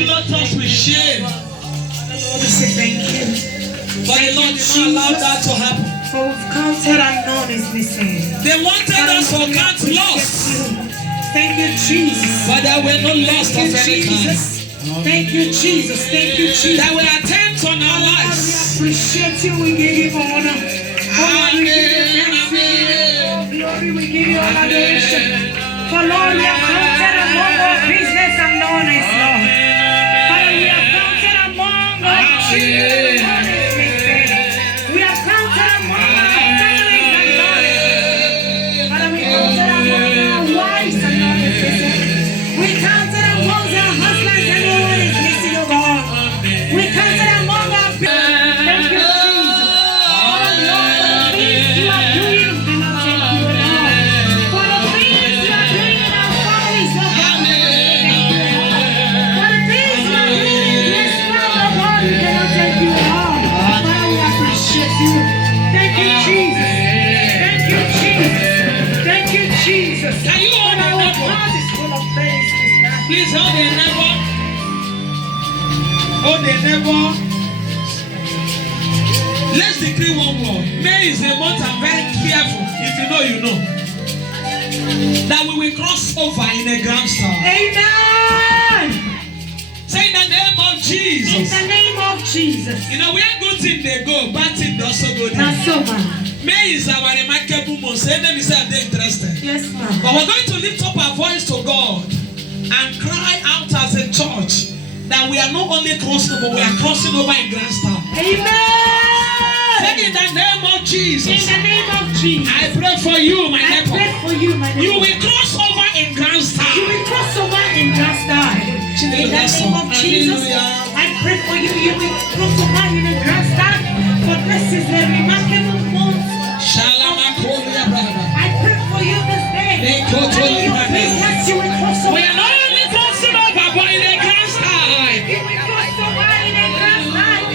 Do not trust with shame. Lord, we say thank you. But the Lord did not allow that to happen. For we've counted unknown is missing. They wanted us to count loss. Thank you, Jesus. But there were no loss of any kind. Thank you, Jesus. Thank you, Jesus. There were attempts on our lives. We appreciate you. We give you honor. We give you thanks. Glory, we give you all adoration. For Lord, we have counted among our business and knowledge, Lord. Father, we have counted among our children and knowledge. We have counted among our families and knowledge. Father, we counted among our wives and knowledge. We counted among our husbands and knowledge, missing of God. We counted among our people. Thank you, Jesus. Father, Lord, for the things you are doing, do not take you alone. For the things you are doing in our families, oh God, thank you, Lord. For the things you are doing in this world, oh God, we cannot take you alone. Father, we appreciate you. Thank you, Jesus. Thank you, Jesus. Thank you, Jesus. Can you hold Our your neighbor? heart is full of praise this night. Please hold your neighbor. Hold your neighbor. Let's decree one word. May is a month I'm very careful. If you know, you know. That we will cross over in a grand style. Amen. Say in the name of In Jesus. the name of Jesus. You know, where good thing they go, bad thing they also go there. That's so man. May is our remarkable month. Say them, say they're interested. Yes, ma'am. But we're going to lift up our voice to God and cry out as a church that we are not only crossing over, we are crossing over in grand style. Amen. Say in the name of In Jesus. the name of Jesus. I pray for you, my I neighbor. pray for you, my You neighbor. will cross over in grand You style. will cross over in God's time. In the name of Jesus, I pray for you. You will cross over in the God's time. For this is a remarkable month. Shalamakolia, brother. I pray for you this day. That your business you will cross over. We are not only crossing over, but in a grand style. You will cross over in the God's time.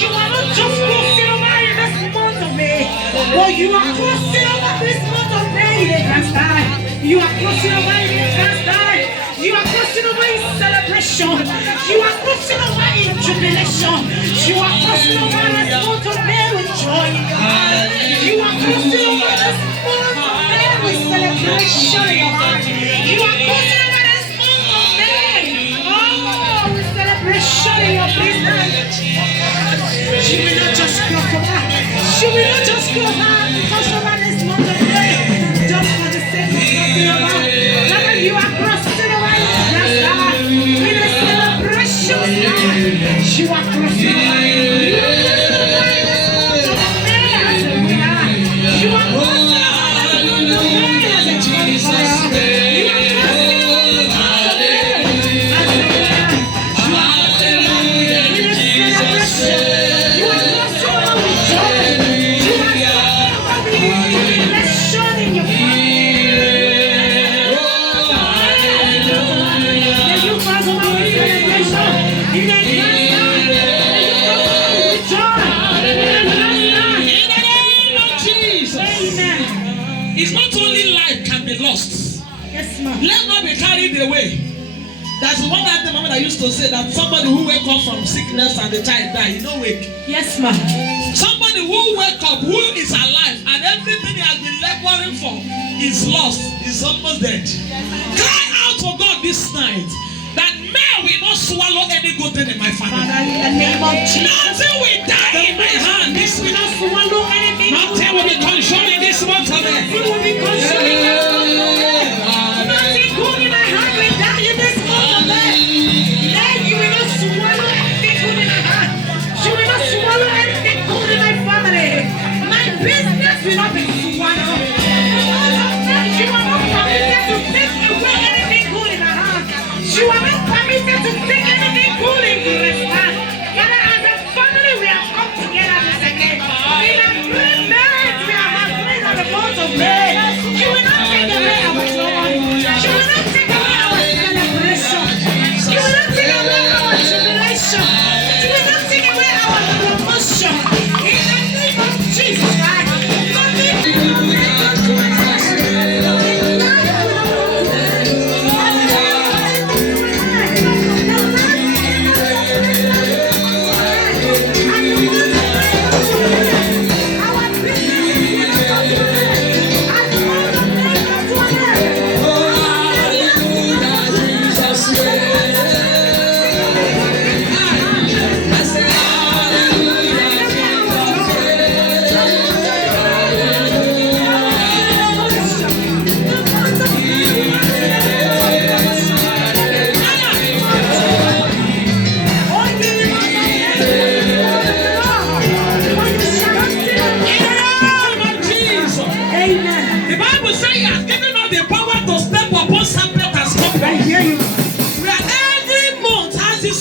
You are not just crossing over in this month of May, but you are crossing over this month of May in the God's time. You are crossing over in the God's time. You are crossing over in celebration. You are crossing over in jubilation. You are crossing over this month of May with joy in your heart. You are crossing over this month of May with celebration in your heart. You are crossing over this month of May. Oh, with celebration in your business. She will not just cross over. She will not just cross over this month of May. Just for the sake of crossing over. Father, you are crossing over in your heart. With a celebration. You are crossing over. You are crossing over in this month of May as a winner. You are crossing over this month of May as a conqueror. You are crossing over this month of May as a winner. You are crossing over with a celebration. You are crossing over with joy. You are crossing over with jubilation in your heart. May you cross over with celebration in the grand time. May you cross over with joy in the grand time. In the name of Jesus. Amen. It's not only life can be lost. Yes, ma'am. Let's not be carried away. That's one of the moment I used to say that somebody who wake up from sickness and the child die, you know wake. Yes, ma'am. Somebody who wake up, who is alive, and everything he has been laboring for is lost, is almost dead. Cry out to God this night that may we not swallow any good thing in my family. Father, in the name of Jesus. Nothing will die in my hand this We week. not swallow anything. Nothing will be controlling this month of Nothing it. will be consuming this month of May. Nothing good in my hand will die in this month of May. Then you will not swallow anything good in my hand. You will not swallow anything good in my family. My business will not be swallowed. You are not permitted to take away anything good in my hand. You are not permitted to take anything good into this hand. Father, as a family, we have come together this again. In a great marriage, we have agreed on the month of May. You will not take away our joy. You will not take away our celebration. You will not take away our jubilation. You will not take away our promotion. In the name of Jesus Christ. Nothing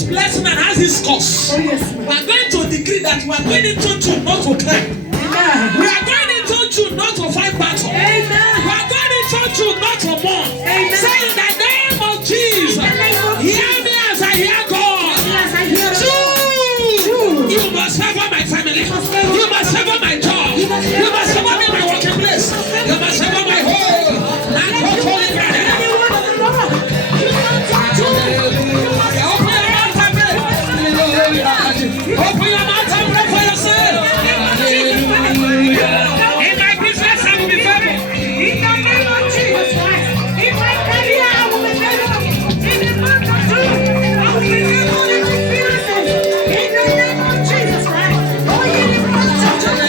blessing and has this course. Oh, yes. We are going to decree that we are going into June not to cry. We are going into June not to fight battle. Amen. We are going into June not to mourn. Amen. Say in the name of Jesus, hear me as I hear God. June, you must favor my family. You must favor my job. You must favor me in my working place. You must favor my home. And hopefully, brother. Open your mouth and pray for yourself. In my business, I will be favored. In the name of Jesus Christ. In my career, I will be favored. In the month of June, I will be favored in my finances. In the name of Jesus Christ. Oh, in the month of June.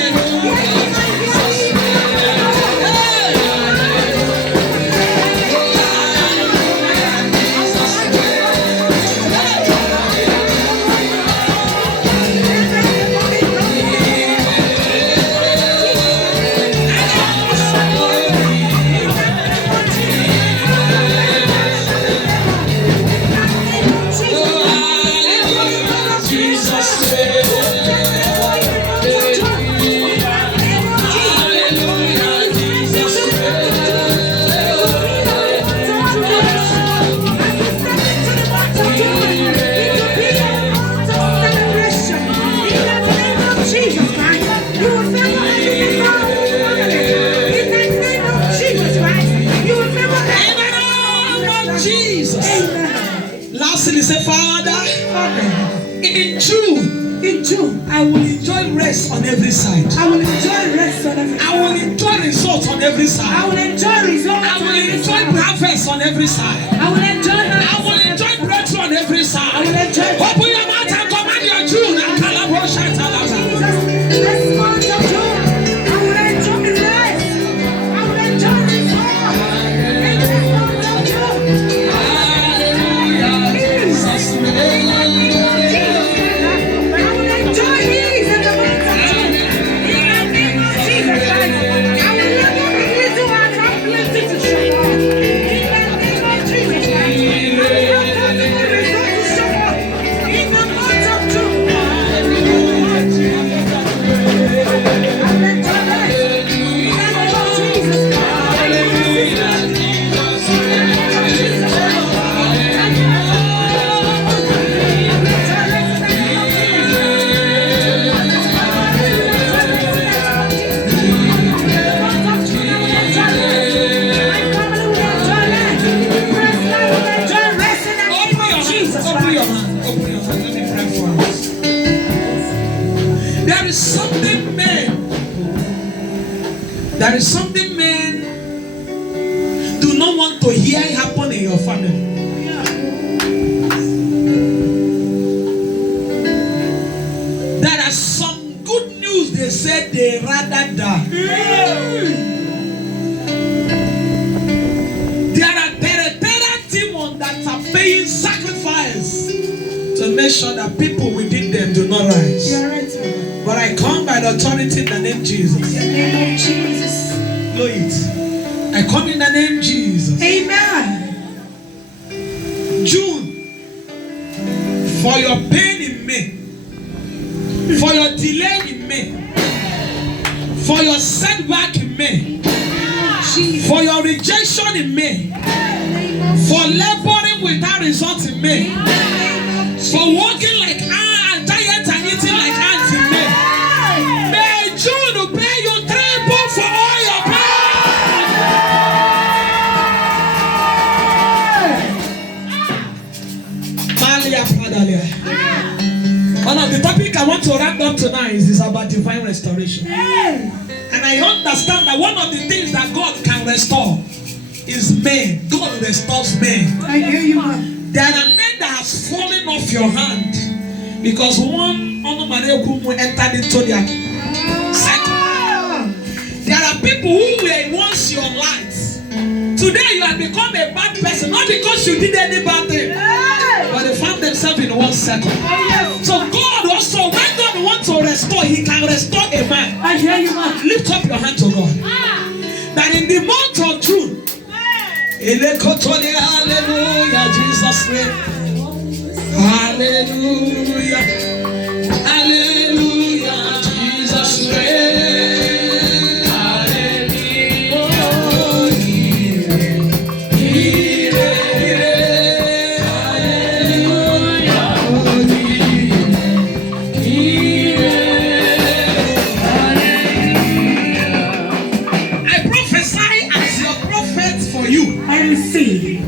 Lastly, say, Father, in June, I will enjoy rest on every side. I will enjoy rest on every side. I will enjoy results on every side. I will enjoy results. I will enjoy harvest on every side. I will enjoy I will enjoy breakthrough on every side. I will enjoy. Open your mouth and command your June. And this month of June, I will enjoy rest. I will enjoy results. In this month of June. There is something men do not want to hear happen in your family. There are some good news they said they rather die. There are demons that are paying sacrifice to make sure that people within them do not rise. You're right, sir. But I come by the authority in the name of Jesus. In the name of Jesus. Know it. I come in the name of Jesus. Amen. June, for your pain in me, for your delay in me, for your setback in me, for your rejection in me, for laboring without results in me, for walking like giants and eating like ants in me. May June pay you triple for all your pain. One of the topic I want to wrap up tonight is about divine restoration. And I understand that one of the things that God can restore is men. God restores men. I hear you, man. There are men that has fallen off your hand because one entered into their cycle. There are people who were once your light. Today you have become a bad person, not because you did any bad thing, but they found themselves in one circle. So God also, when God wants to restore, He can restore a man. I hear you, man. Lift up your hand to God. That in the month of June, hallelujah, Jesus' name. Hallelujah. Hallelujah. Jesus reigns. Hallelujah. He reigns. Hallelujah. He reigns. I prophesy as your prophet for you. I receive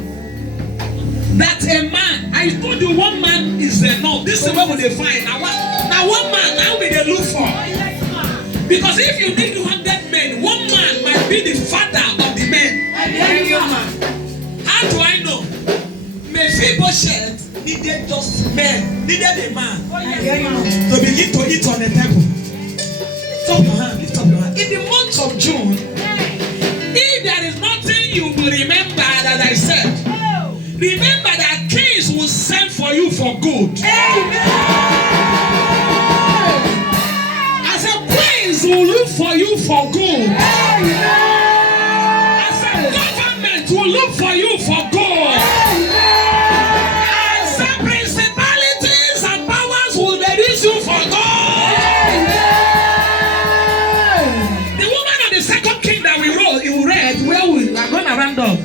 That a man, I told you one man is enough. This is what they find. Now one man, how will they look for? Because if you need 100 men, one man might be the father of the men. How do I know? Mephibosheth needed just men, needed a man to begin to eat on the table. Lift up your hand, lift up your hand. In the month of June, if there is nothing you will remember that I said, remember that kings will send for you for good. I said queens will look for you for good. I said government will look for you for good. I said principalities and powers will release you for good. The woman of the second king that we read, where we are going to round up.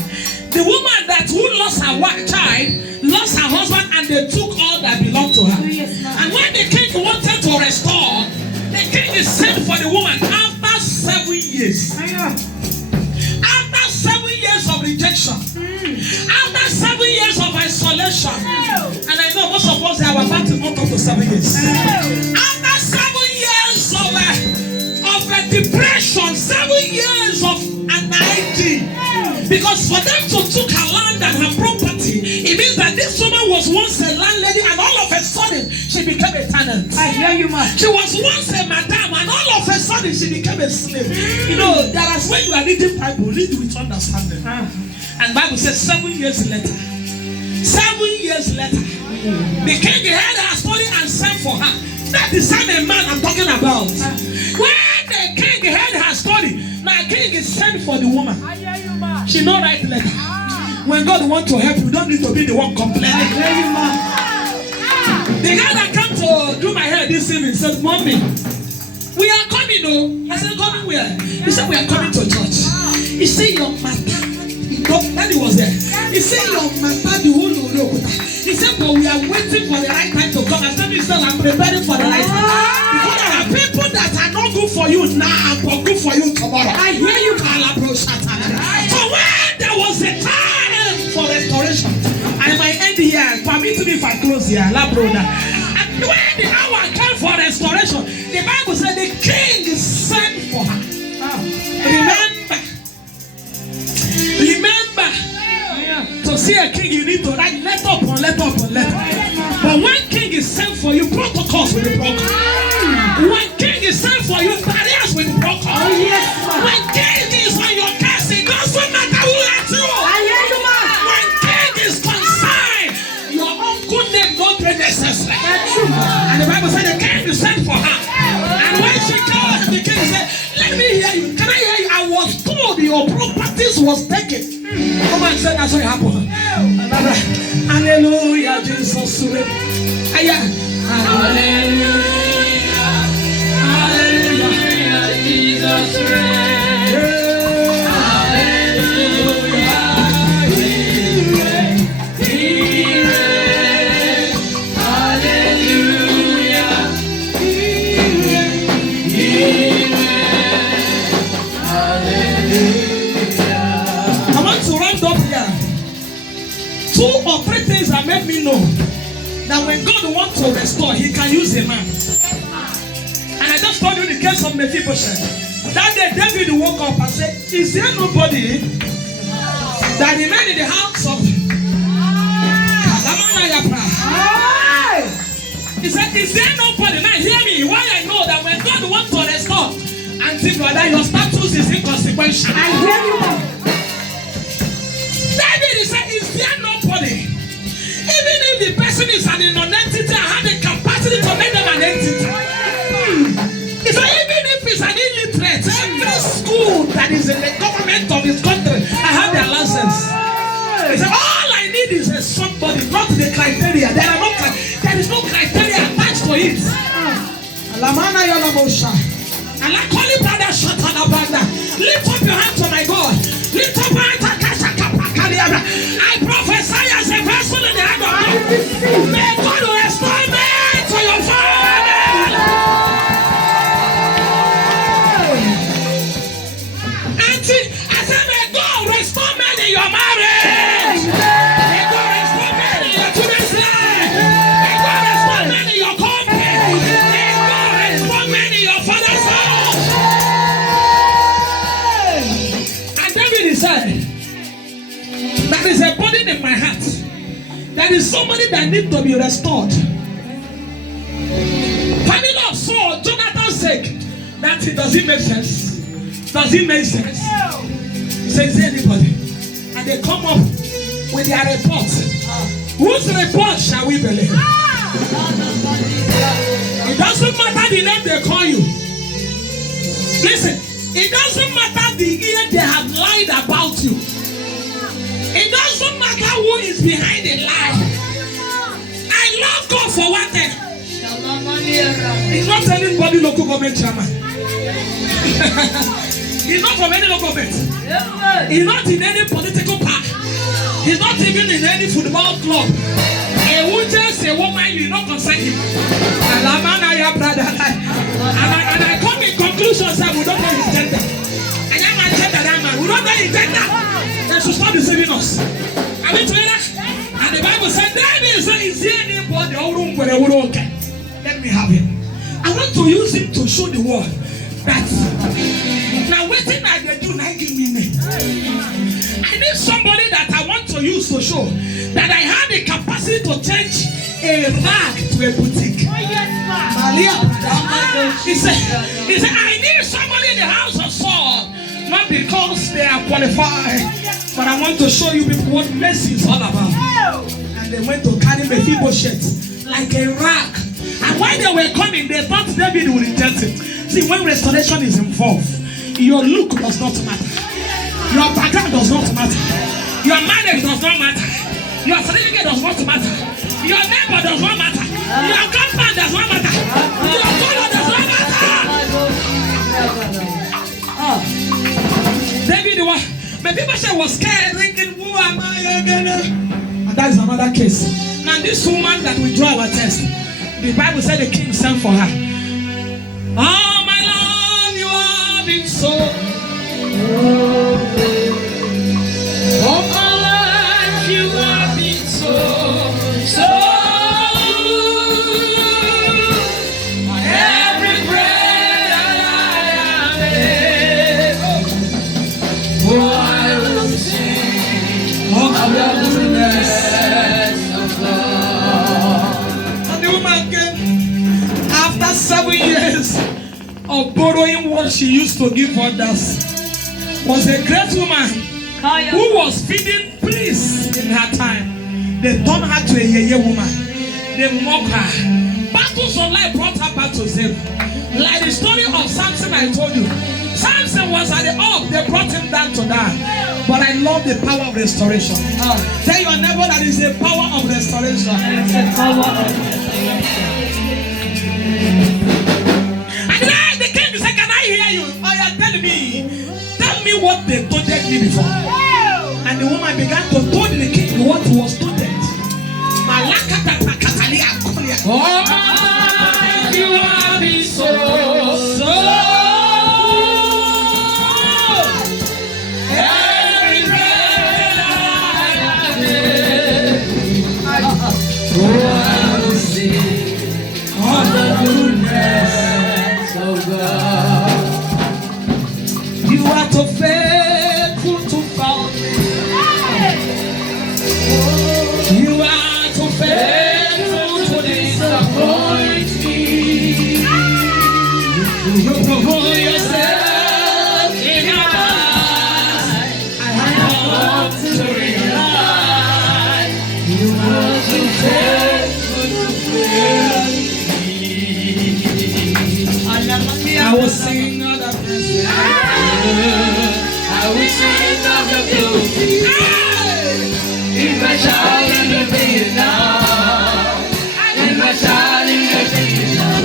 The woman that who lost her child, lost her husband, and they took all that belonged to her. And when the king wanted to restore, the king is sent for the woman after 7 years. After 7 years of rejection, after 7 years of isolation, and I know most of us are about to come up to 7 years. After 7 years of depression, 7 years of anxiety. Because for them to took her land and her property, it means that this woman was once a landlady and all of a sudden she became a tenant. I hear you, man. She was once a madam and all of a sudden she became a slave. You know, there is when you are reading Bible, read with understanding. And Bible says 7 years later, 7 years later, the king heard her story and sent for her. That is the same man I'm talking about. When the king heard her story, now king is sent for the woman. She no write letter. When God wants to help you, don't need to be the one complaining. The guy that came to do my hair this evening said, "Mommy, we are coming, oh." I said, "Coming where?" He said, "We are coming to church." He said, "Your matter." Daddy was there. He said, "Your matter, the whole Lord." He said, "But we are waiting for the right time to come." I said, "I'm preparing for the right time." Because there are people that are not good for you now, but good for you tomorrow. I hear you, So when there was a time for restoration, I might end here. Permit me if I close here, la brother. And when the hour came for restoration, the Bible said the king sent for her. Remember, to see a king, you need to write letter upon letter upon letter. But when king is sent for you, protocols will be broken. When king is sent for you, barriers will be broken. When king is on your case, it doesn't matter who lets you. When king is concerned, your uncle name not be necessary. And the Bible said the king is sent for her. And when she came, the king said, "Let me hear you. Can I hear you? I was told your properties was taken." Come and say that's what happened. Hallelujah, Jesus. Hallelujah. Hallelujah, Jesus. I want to round up here. 2 or 3 things that made me know that when God wants to restore, He can use a man. And I just told you the case of Mephibosheth. That day David woke up and said, "Is there nobody that remained in the house of He said, "Is there nobody?" Now hear me. Why I know that when God wants to restore, until brother, your status is inconsequential. I hear you. David said, "Is there nobody?" Even if the person is an non-entity, I have the capacity to make them an entity. He said, even if it's an illiterate, every school that is in the government of his country, I have their license. He said, all I need is a somebody, not the criteria. There are no criteria. Lamana Yalamosa. And I call you brother Shatana Branda. Lift up your hands to my God. Lift up your hands. I prophesy as a vessel in the hand of God. May God restore me to your father. Auntie, I said may God restore me in your marriage. May God restore me in your children's life. May God restore me in your company. May God restore me in your father's house. And David said, there is a burden in my heart. There is somebody that needs to be restored. Family of Saul, Jonathan's sake, that it doesn't make sense. Does it make sense? Says anybody. And they come up with their report. Whose report shall we believe? It doesn't matter the name they call you. Listen, it doesn't matter the year they have lied about you. It doesn't matter who is behind the lie. I love God for one thing. He's not anybody local government chairman. He's not from any local government. He's not in any political party. He's not even in any football club. A woman, a woman, you not concern him. And I come in conclusions that we don't know his gender. And I'm a gender, that man. We don't know his gender. They should stop deceiving us. Are we together? And the Bible said, is there anybody in room where they would okay? Let me have him. I want to use him to show the world that now waiting at the do not give me name. I need somebody that I want to use to show that I have the capacity to change a rag to a boutique. He said, I need somebody in the house of Saul. Not because they are qualified, but I want to show you people what mercy is all about. And they went to carry Mephibosheth like a rag. And while they were coming, they thought David would reject it. See, when restoration is involved, your look does not matter. Your background does not matter. Your marriage does not matter. Your certificate does not matter. Your neighbor does not matter. Your compound does not matter. Your color does not matter. David was scared, thinking, who am I again? And that is another case. Now this woman that we draw our test, the Bible said the king sent for her. Oh my Lord, you have been so. Oh my life, you have been so. After 7 years of borrowing what she used to give others, was a great woman who was feeding priests in her time. They turned her to a yeye woman. They mocked her. Battles of life brought her back to zero. Like the story of Samson I told you. Samson was at the up, they brought him down to die. But I love the power of restoration. Tell your neighbor that is the power of restoration. It's the power of restoration. And then the king said, can I hear you? Oh yeah, tell me what they told me before. And the woman began to tell the king what was told. Oh, you are me so. Every breath I take, I will sing of the goodness of God. You are too faithful to fail me. You are too faithful to disappoint me. You prove yourself in your eyes. I have come to realize you are too faithful to fail me. I will sing of the blessings. I will sing of the beauty. In my child and the baby now. In my child and the baby now.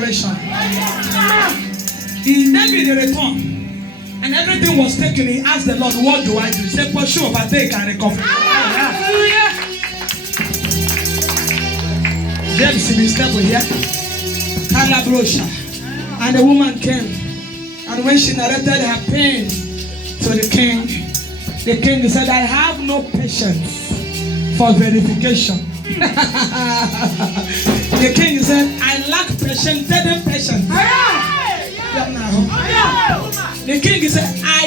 restoration. He needed a return. And everything was taken. He asked the Lord, what do I do? He said, pursue, overtake, and recover. James in his table here. And the woman came. And when she narrated her pain to the king said, I have no patience for verification. The king said, I lack patience, patience. The king said, I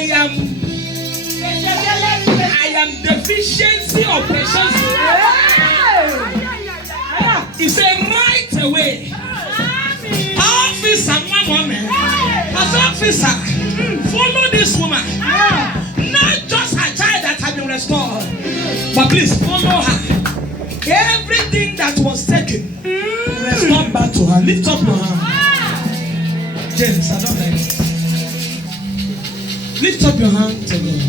am deficiency of patience. He said, right away. Officer, follow this woman. Not just her child that has been restored, but please follow her. Everything that was taken, restored back to her. Lift up your hand. James, I don't like it. Lift up your hand to God.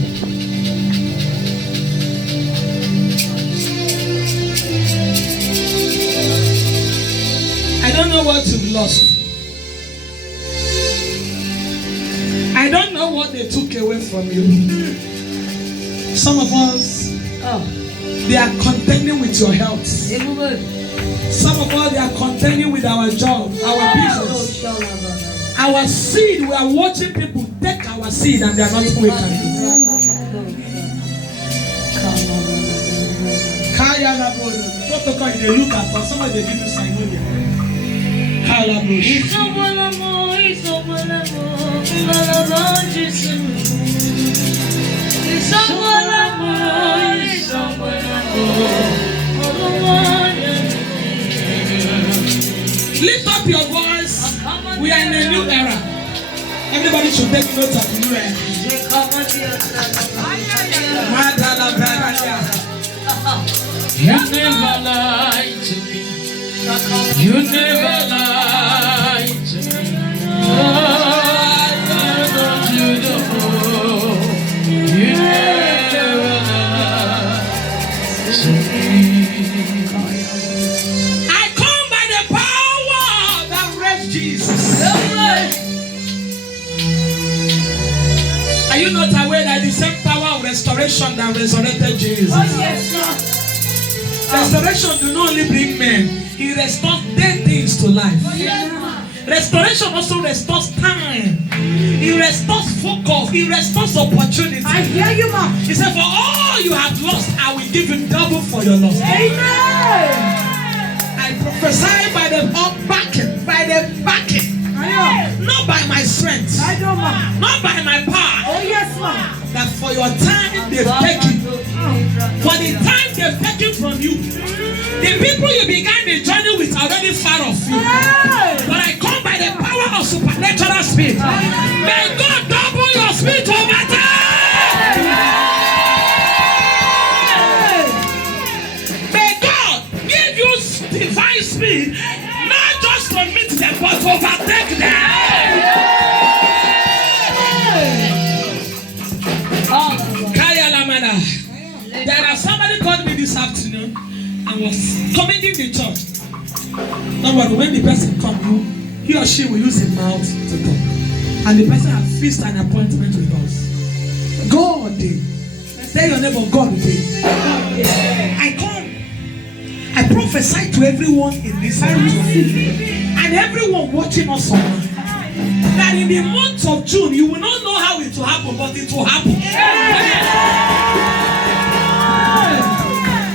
I don't know what you've lost. I don't know what they took away from you. Some of us, they are contending with your health. Some of us, they are contending with our job, our business. Our seed, we are watching people take our seed and they are not waking. Protocol, they look at us, somebody they give you sign. Lift up your voice. We are in a new era. Everybody should take note of the new era. You never lied to me. You never lied to me. You never lied to me. I come by the power that raised Jesus. Are you not aware that the same power of restoration that resurrected Jesus? Oh, yes, Lord. Restoration do not only bring men, he restores dead things to life. Oh, yes. Restoration also restores time. He restores focus. He restores opportunity. I hear you, Mom. He said, for all you have lost, I will give you double for your loss. Amen. I prophesy by the backing, not by my strength, not by my power. Oh, yes, Mom. That for your time they've taken, for the time they've taken from you, the people you began the journey with are already far off you. But I come by the power of supernatural speed. May God double your speed over time. May God give you divine speed, not just to meet them, but to overtake them. There are somebody called me this afternoon and was commending the church. Don't worry, when the person comes, he or she will use his mouth to talk. And the person has fixed an appointment with us. God did. Tell your neighbor, God did. I come. I prophesy to everyone in this house and everyone watching us online that in the month of June, you will not know how it will happen, but it will happen.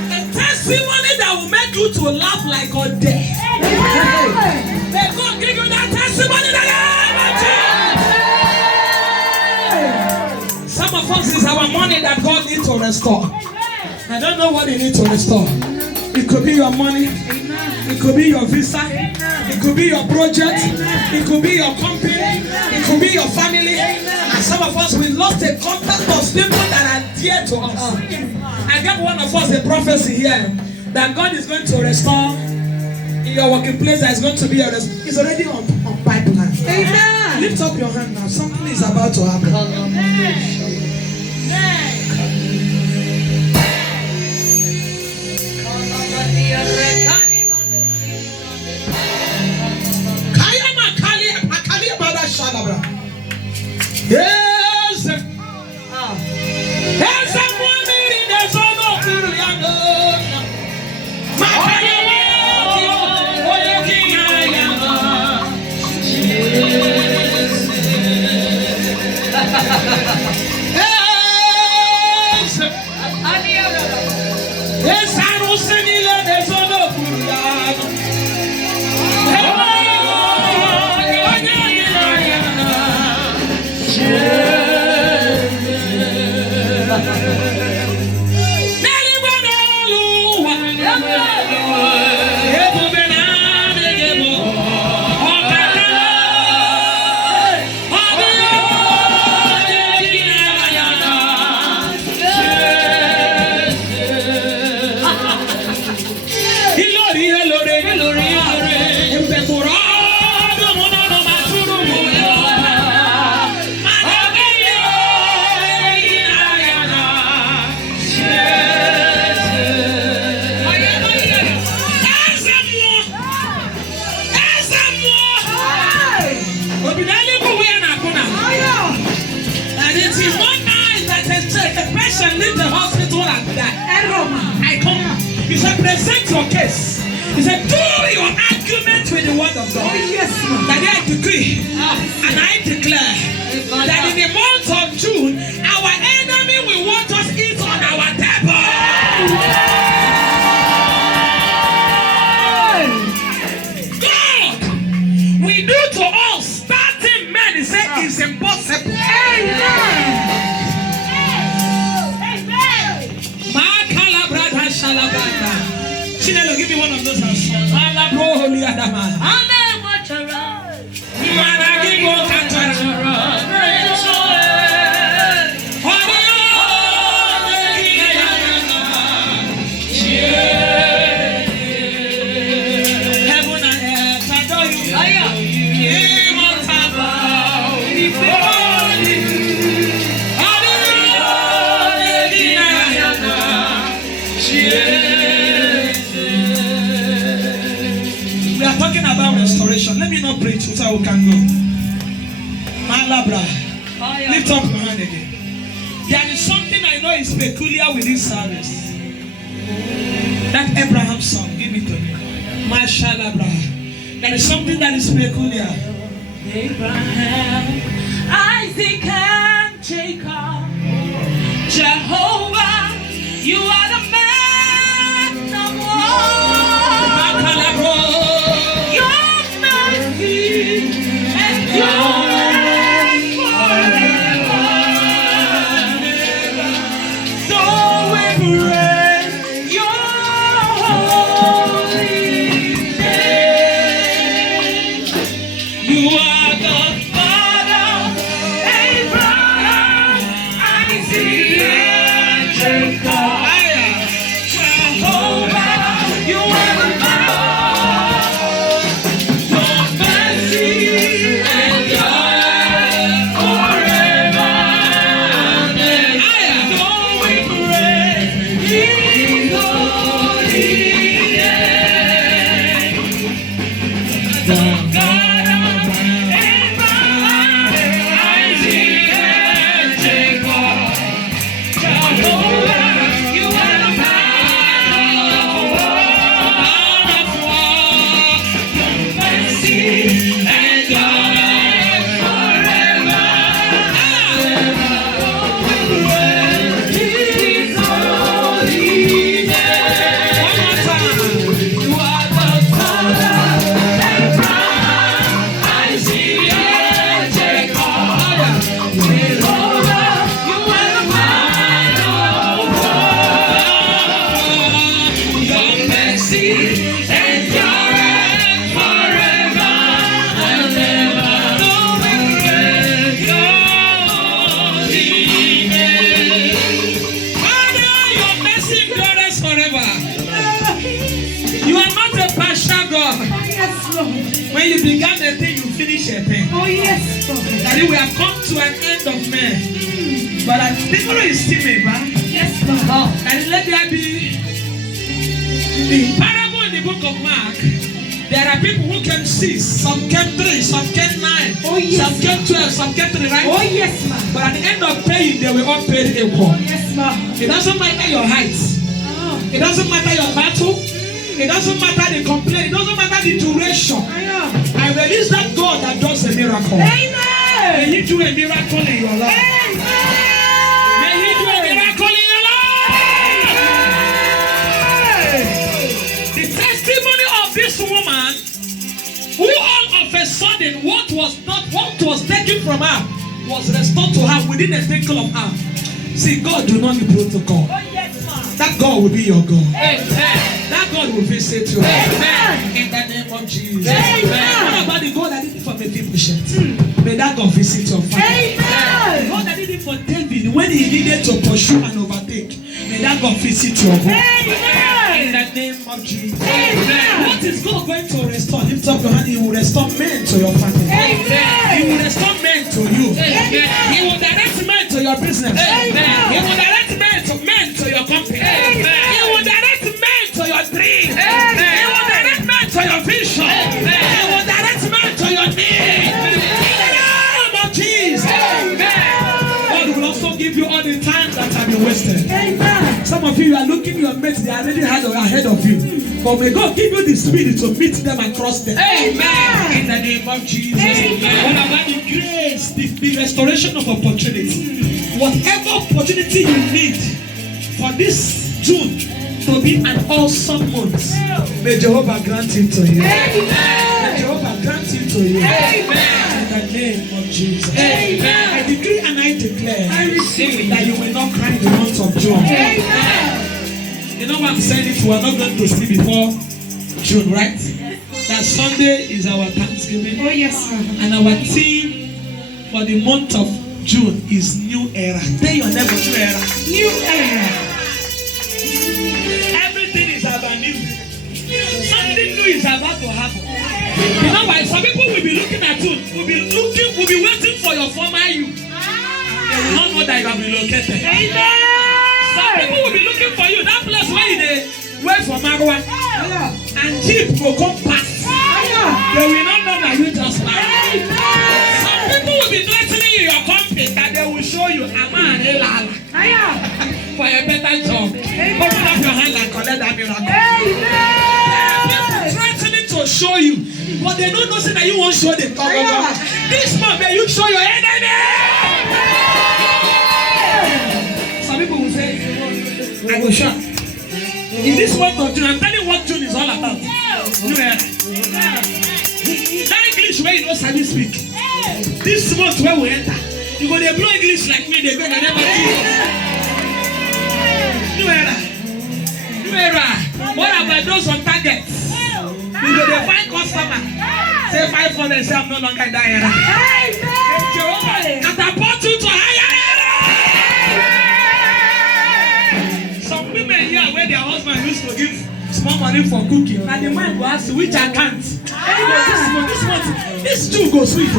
A testimony that will make you to laugh like a day. May God give you that testimony that some of us is our money that God needs to restore. I don't know what He needs to restore. It could be your money. It could be your visa. It could be your project. It could be your company. It could be your family. And some of us, we lost a contact of people that are dear to us. I gave one of us a prophecy here that God is going to restore in your working place. That is going to be a rest. It's already on pipeline. Amen. Lift up your hand now. Something is about to happen. leave the hospital and die. I come. He said, present your case. He said, do your argument with the word of God. Yes, ma'am. That I decree and I declare that in the month of June, our enemy will want us eat on our table. God, we do to all starting men. He said it's impossible. Chinelo, give me one of those hands. Heaven and earth adore you. We are talking about restoration. Let me not preach so we can go. Malabra. Lift up your hand again. There is something I know is peculiar with this service. That Abraham song, give it to me. Mashallah. There is something that is peculiar. Abraham, Isaac, and Jacob, Jehovah, you are the man of war. Your mercy endures forever. So we praise your holy name. You are the Father, Abraham, Isaac, and Jacob. Jehovah, you are the man. Your mercy endures forever and ever. So we praise His holy name. The God of Abraham, Isaac, and Jacob. Jehovah, you are the man of war. Your mercy endures forever and ever. His holy name. One more time. You are the God of Abraham, Isaac, and Jacob. Jehovah, you are the man of war. Your mercy endures forever and ever. So we praise your holy name. Father, your mercy endures forever. You are not a partial God. Oh, yes, Lord. When you began a thing, you finish a thing. Oh, yes, Lord. That we have come to an end of men. But I think is still me, right? Yes, Lord. And let there be the parable in the book of Mark. There are people who came 6, some came 3, some came 9, Oh, yes. some came 12, some came 3, right? Oh, yes, ma'am. But at the end of paying, they were all paid equal. Oh, yes, ma'am. It doesn't matter your height. Oh, It doesn't matter your battle. It doesn't matter the complaint. It doesn't matter the duration. I know. I release that God that does a miracle. May Amen. He do a miracle in your life. Amen. May He do a miracle in your life. The testimony of this woman, who all of a sudden what was taken from her was restored to her within a twinkle of an eye. See, God do not need protocol. Oh, yes, ma'am. That God will be your God. Amen. That God will visit you. Amen. In the name of Jesus. Amen. What about the God that did it for Mephibosheth? May that God visit your family. Amen. God that did it for David when he needed to pursue and overtake. May that God visit your home. Amen. In the name of Jesus. Amen. What is God going to restore? Lift up your hand. He will restore men to your family. Amen. He will restore men to you. Amen. He will direct men to your business. Amen. He will direct men to your company. Amen. He will direct men to your dreams. Amen. He will direct men to your vision. He will direct men to your need. In the name of Jesus. Amen. God will also give you all the time that have been wasted. of you are looking your mates, they are already ahead of you. But may God give you the spirit to meet them and cross them. Amen. In the name of Jesus. Amen. What about the grace, the restoration of opportunity? Whatever opportunity you need for this June to be an awesome month, may Jehovah grant it to you. Amen. May Jehovah grant it to you. Amen. In the name of Jesus. Amen. I decree and I declare I receive it. that you will not cry in the month of June. Amen. You know what I'm saying? It we are not going to see before June, right? That Sunday is our Thanksgiving. Oh yes, sir. And our theme for the month of June is new era. Tell your neighbor, new era. New era. Everything is about new. Something new is about to happen. You know why? Some people will be looking at you, will be waiting for your former you. They will not know that you have relocated. Amen. Some people will be looking for you. That place where they wait for Marwa and Jeep will come past. They will not know that you just passed. Some people will be threatening you your company that they will show you Aman Elala for a better job. Open up your hand and collect that miracle. People threatening to show you, but they don't know that you won't show them. This month may you show your enemy. Some people will say, I will show. In this month of June, I'm telling you what June is all about. New era. That English where you know Sabi speak. This month where we enter, you go they blow English like me, they go and never do. New era. New era. What about those on targets? You go they find customer. Say 500, say I'm no longer in that era. Jehovah catapult you to higher era. Some women here where their husband used to give small money for cooking, and the man will ask you which account. This month, this June go sweet. This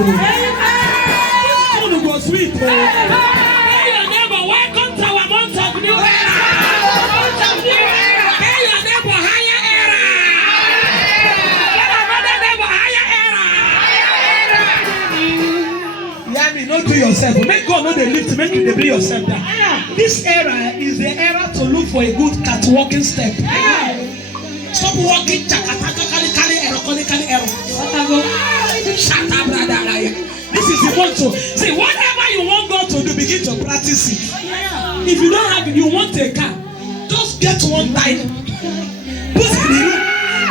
June go sweet. Hey, your neighbor, welcome to our month of new era. Hey, your neighbor, higher era. Hey, another neighbor, higher era. Yeah, me, don't do yourself. Make God know they lift, make you they bring yourself down. This era is the era to look for a good catwalking step. Stop walking, shut up, brother. This is the one to see. Whatever you want God to do, begin to practice it. If you don't have it, you want a car, just get one time. Put it in the room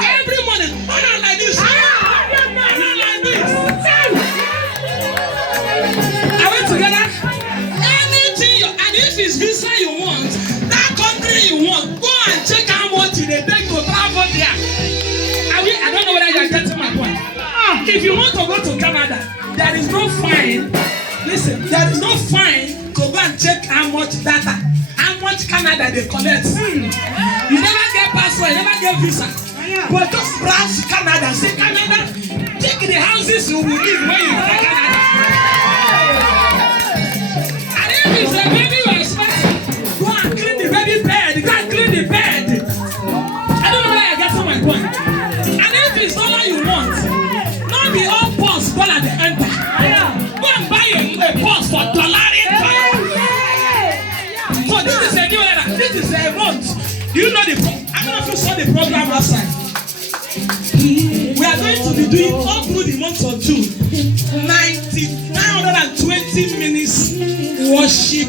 every morning. Run out like this. Run like this. Are we together? Anything, and if it's visa you want, that country you want, go and check how much they take to travel there. I don't know whether you are getting my point. If you want to go to Canada, there is no fine. Listen, there is no fine to go and check how much data, how much Canada they collect. You never get passport, you never get visa. But just browse Canada, say Canada, check the houses you will live when you go to Canada. And if it's a baby you expect, go and clean the baby bed, go and clean the bed. I don't know whether I get to my point. And if it's all you want, not the old purse dollar they enter. Go and buy a purse for $1. So this is a new era. This is a month. Do you know the? I don't know if you saw the program last time. We are going to be doing all through the month of June 920 minutes worship